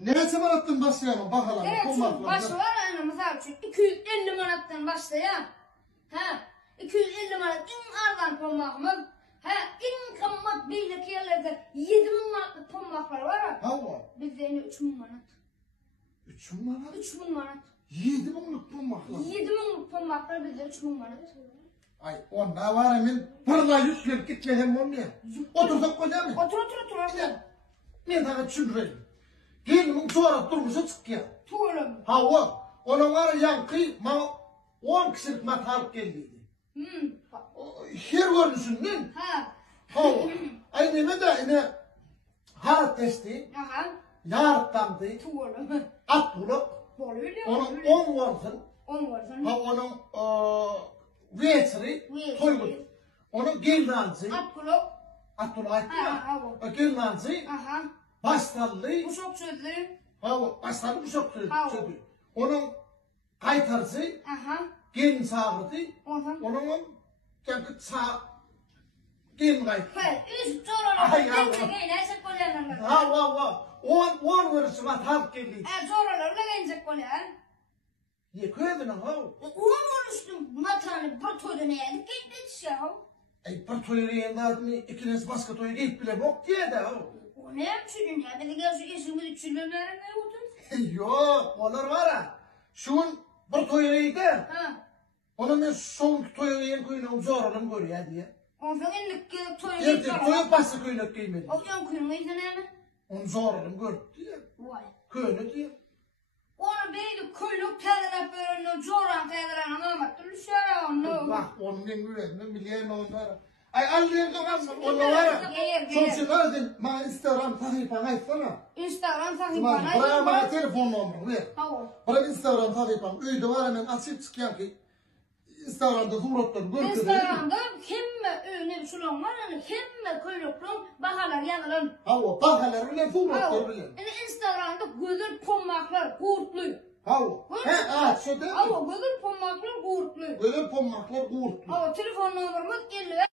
Neyse manattan başlayalım bakalım. Evet, şu başı var yani mesela 250 manattan başlayan. Ha, 250 manat en ardan tomakımız. Ha, en kammat biyleki yerlerde 7000 manatlık tomaklar var. Ha var. Bizde yine 3000 manat. 3000 manat? 3000 manat. 7000'lik tomaklar. 7000 tomaklar bizde 3000 manat. Ay onda var emin parla yükleyip gitmeyem olmuyor. Otursak koca mı? Otur. Ben sana düşünüreyim. Gelimin sonra durmuşa çıkıyor. Tuğulum. Ha o. Onun var yankı 10 kişilik matalık geldiydi. Her görünüşünden. Ha. Ha o. Ay neme de yine harat testi. Aha. Yarıktandı. Tuğulum. At bulup. Böyle. Onun 10 varsın. 10 varsın. Ha onun vesri. Toygut. Onun geldancı. At bulup. Atula ayıttı Ha, ya. ha o. Geldancı. Aha. Bastallı. Bu çok sözlü. Ha o. Bastallı bu çok Ha o. söyledi. Onun kaytarcı. Aha. Gelin sağırdı. Ondan. Onun yankı sağ. Gelin kayıttı. Hayır, üst zorla. Ay, ya. Neyse koleyanlar. Ha. 10 verirsin matalık geldi. Zorla gelecek koleyan. Ye köyden ha. Konuştum. Buna tane bir toyda ne yedik? Gittik ya. Ay bir toyları yerinde adını ikiniz başka toya geyip bile bok diye de ha. O ne yapıyorsun ya? Dedi gel şu işimizi çürümlerine ne oldun? Yok, onlar var ha. Şun bir toyarıydı. Ha. Onun ben son toyarıyın köyüne zorunum görüyor diye. Ondan enlik gelip toya Yerdir, gittik. toya başka köyüne giymedi. O yan kuyruğunu izlene mi? Onu zorunum gördü diye. Vay. Köyüne diye. Onu beydi kuyruk tedele böyle coran tedele anlamadı. Lüşere onu. Bak, onun ben güvendim, bileyim onlara. Ay Allah'ın kafası, onlar var ha. Sonuçta dedim, bana Instagram sayfana açsana. Instagram Tamam, sahibana. buraya bana telefon numaramı ver. Tamam. Bana Instagram sayfam, öyle var hemen açıp çıkıyor ki. Instagram'da suratları görüntüleri. Instagram'da kemme öyle bir şulan var yani kemme kuyruklu bahalar yanılan. Hava, bahalar bile suratları bile. Yani Instagram'da güzel pommaklar kurtlu. Hava, he şöyle. Ama güzel pommaklar kurtlu. Böyle pommaklar kurtlu. Ama telefon numaramız 50